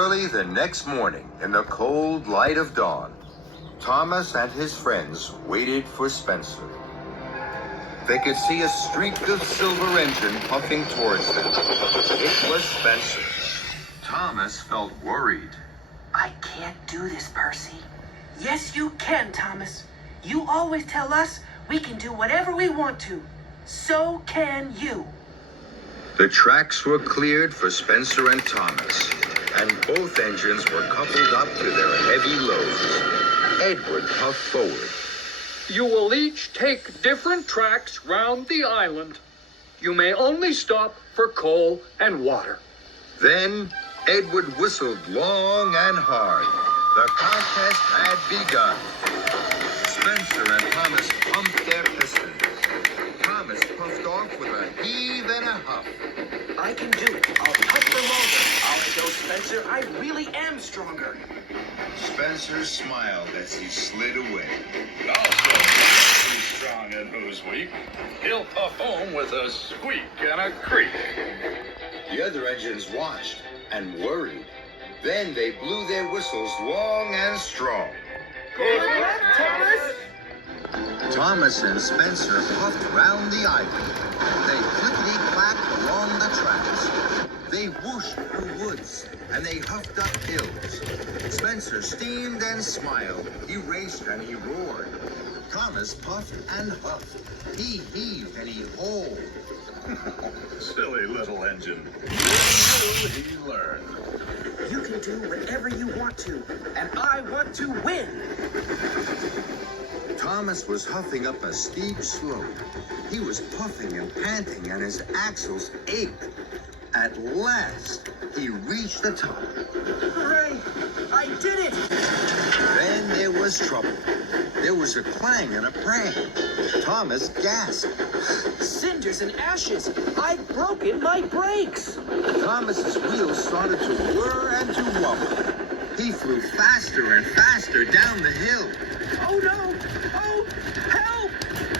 Early the next morning, in the cold light of dawn, Thomas and his friends waited for Spencer. They could see a streak of silver engine puffing towards them. It was Spencer. Thomas felt worried. I can't do this, Percy. Yes, you can, Thomas. You always tell us we can do whatever we want to. So can you. The tracks were cleared for Spencer and Thomas, and both engines were coupled up to their heavy loads. Edward puffed forward. You will each take different tracks round the island. You may only stop for coal and water. Then Edward whistled long and hard. The contest had begun. Spencer and Thomas pumped their pistons. Thomas puffed off with a heave and a huff. I can do it. I'll puff for longer. I'll go, Spencer. I really am stronger. Spencer smiled as he slid away. Who's strong and who's weak. He'll puff home with a squeak and a creak. The other engines watched and worried. Then they blew their whistles long and strong. Good luck, Thomas. Thomas and Spencer puffed round the island. They clickety-clacked along the tracks. They whooshed through woods, and they huffed up hills. Spencer steamed and smiled. He raced and he roared. Thomas puffed and huffed. He heaved and he hauled. Silly little engine. Little he learned. You can do whatever you want to, and I want to win. Thomas was huffing up a steep slope. He was puffing and panting, and his axles ached. At last, he reached the top. Hooray! I did it! Then there was trouble. There was a clang and a prang. Thomas gasped. Cinders and ashes! I've broken my brakes! Thomas's wheels started to whir and to wobble. He flew faster and faster down the hill. Oh no! Oh, help!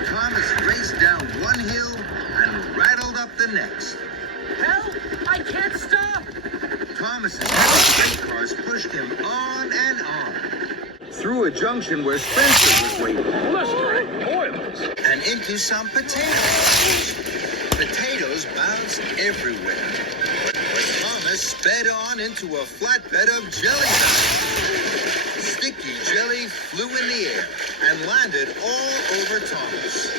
Thomas raced down one hill and rattled up the next. Help! I can't stop! Thomas's heavy freight cars pushed him on and on. Through a junction where Spencer was waiting. Blistering boilers. And into some potatoes. Potatoes bounced everywhere. But Thomas sped on into a flatbed of jelly bags. Sticky jelly flew in the air and landed all over Thomas.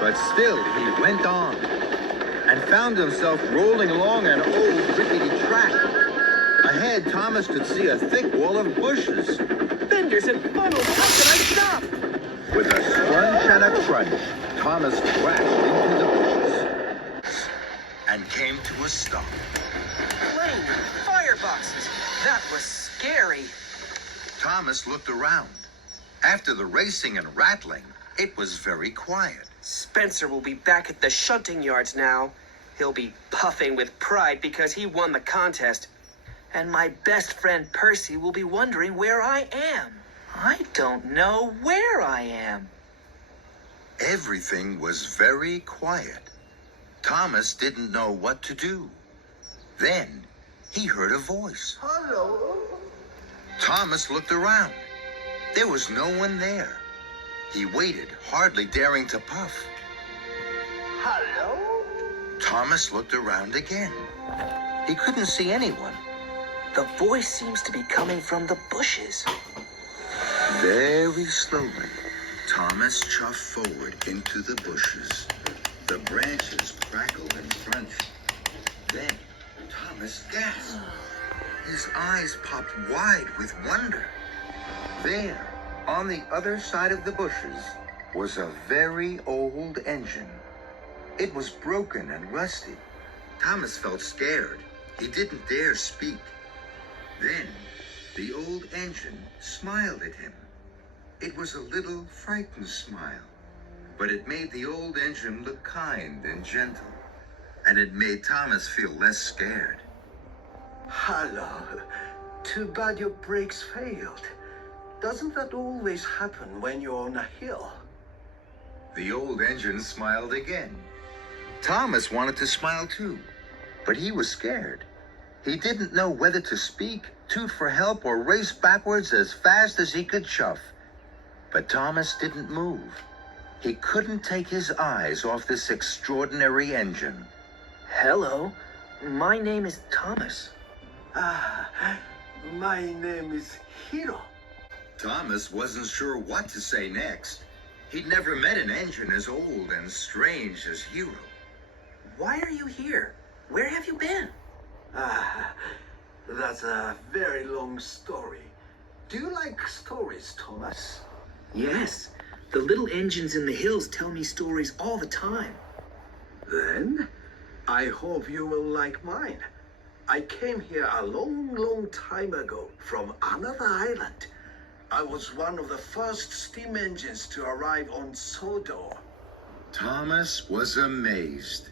But still he went on and found himself rolling along an old rickety track. Ahead, Thomas could see a thick wall of bushes. Benders and funnels, how can I stop? With a scrunch and a crunch, Thomas crashed into the bushes and came to a stop. Flame, fireboxes. That was scary. Thomas looked around. After the racing and rattling, it was very quiet. Spencer will be back at the shunting yards now. He'll be puffing with pride because he won the contest. And my best friend Percy will be wondering where I am. I don't know where I am. Everything was very quiet. Thomas didn't know what to do. Then he heard a voice. Hello? Thomas looked around. There was no one there. He waited, hardly daring to puff. Hello? Thomas looked around again. He couldn't see anyone. The voice seems to be coming from the bushes. Very slowly, Thomas chuffed forward into the bushes. The branches crackled and crunched. Then Thomas gasped. His eyes popped wide with wonder. There, on the other side of the bushes, was a very old engine. It was broken and rusty. Thomas felt scared. He didn't dare speak. Then the old engine smiled at him. It was a little frightened smile, but it made the old engine look kind and gentle, and it made Thomas feel less scared. Hello. Too bad your brakes failed. Doesn't that always happen when you're on a hill? The old engine smiled again. Thomas wanted to smile too, but he was scared. He didn't know whether to speak, toot for help, or race backwards as fast as he could chuff. But Thomas didn't move. He couldn't take his eyes off this extraordinary engine. Hello, my name is Thomas. My name is Hiro. Thomas wasn't sure what to say next. He'd never met an engine as old and strange as Hiro. Why are you here? Where have you been? That's a very long story. Do you like stories, Thomas? Yes, the little engines in the hills tell me stories all the time. Then, I hope you will like mine. I came here a long, long time ago from another island. I was one of the first steam engines to arrive on Sodor. Thomas was amazed.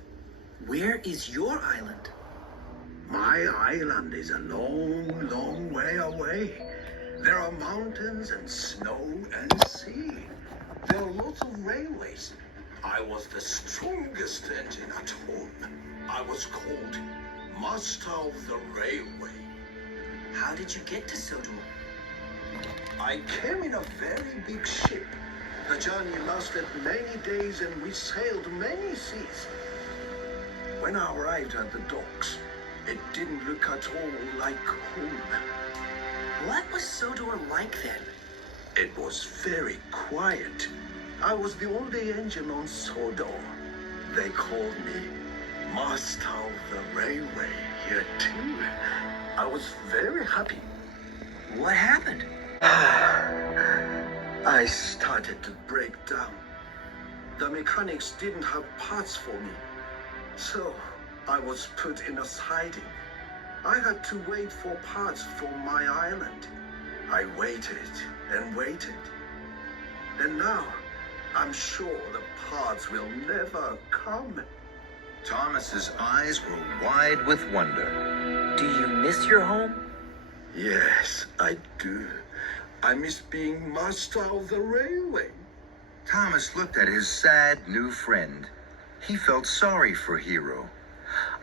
Where is your island? My island is a long, long way away. There are mountains and snow and sea. There are lots of railways. I was the strongest engine at home. I was called Master of the Railway. How did you get to Sodor? I came in a very big ship. The journey lasted many days and we sailed many seas. When I arrived at the docks, it didn't look at all like home. What was Sodor like then? It was very quiet. I was the only engine on Sodor. They called me Master of the Railway here too. I was very happy. What happened? I started to break down. The mechanics didn't have parts for me. So I was put in a siding. I had to wait for parts for my island. I waited and waited. And now I'm sure the parts will never come. Thomas's eyes were wide with wonder. Do you miss your home? Yes, I do. I miss being master of the railway. Thomas looked at his sad new friend. He felt sorry for Hiro.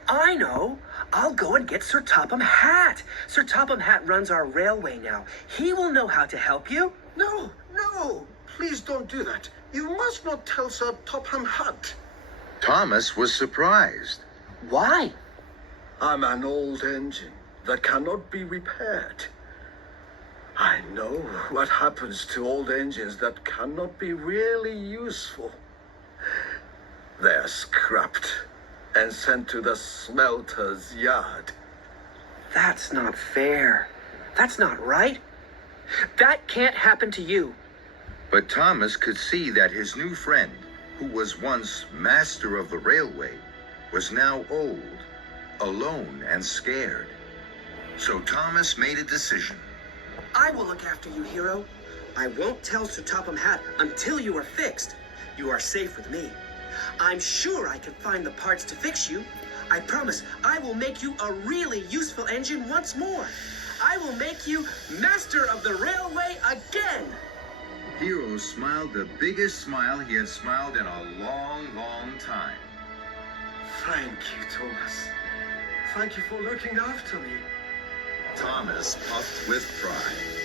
I know. I'll go and get Sir Topham Hatt. Sir Topham Hatt runs our railway now. He will know how to help you. No, no, please don't do that. You must not tell Sir Topham Hatt. Thomas was surprised. Why? I'm an old engine that cannot be repaired. I know what happens to old engines that cannot be really useful. They're scrapped and sent to the smelter's yard. That's not fair. That's not right. That can't happen to you. But Thomas could see that his new friend, who was once master of the railway, was now old, alone, and scared. So Thomas made a decision. I will look after you, Hiro. I won't tell Sir Topham Hatt until you are fixed. You are safe with me. I'm sure I can find the parts to fix you. I promise I will make you a really useful engine once more. I will make you master of the railway again. Hiro smiled the biggest smile he had smiled in a long, long time. Thank you, Thomas. Thank you for looking after me. Thomas puffed with pride.